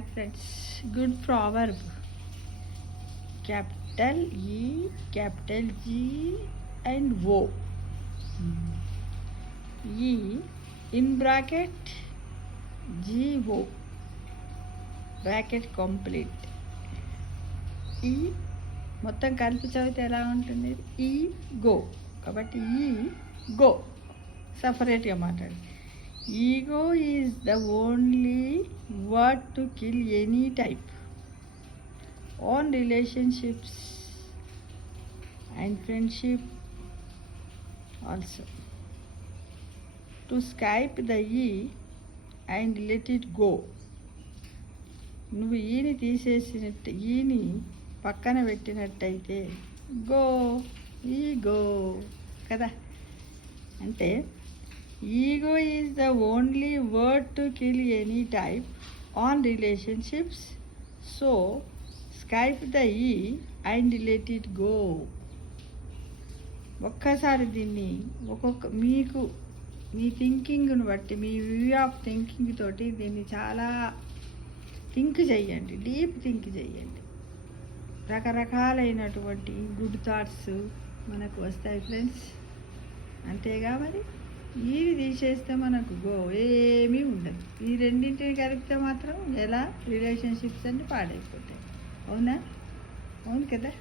Friends, good proverb. Capital E, capital G and O. E in bracket G O bracket complete. E మొత్తం కలిపి చదివితే ఎలా ఉంటుంది? ఈ గో. కాబట్టి ఈ గో సపరేట్గా మాట్లాడి. Ego is the only word to kill any type on relationships and friendship also. To Skype the ఈ అండ్ లెట్ ఇట్ గో. నువ్వు ఈని తీసేసినట్టు, ఈని పక్కన పెట్టినట్టయితే గో, ఈ గో కదా. అంటే ego is the only word to kill any type on relationships. So Skype the ఈ and let it go. ఒక్కసారి దీన్ని మీకు మీ థింకింగ్ను బట్టి, మీ వ్యూ ఆఫ్ థింకింగ్ తోటి దీన్ని చాలా థింక్ చెయ్యండి, డీప్ థింక్ చెయ్యండి. రకరకాలైనటువంటి గుడ్ థాట్స్ మనకు వస్తాయి ఫ్రెండ్స్. అంతేగా మరి. ఈవి తీసేస్తే మనకు గో ఏమీ ఉండదు. ఈ రెండింటిని కలిపితే మాత్రం ఎలా రిలేషన్షిప్స్ అన్నీ పాడైపోతాయి. అవునా? అవును కదా.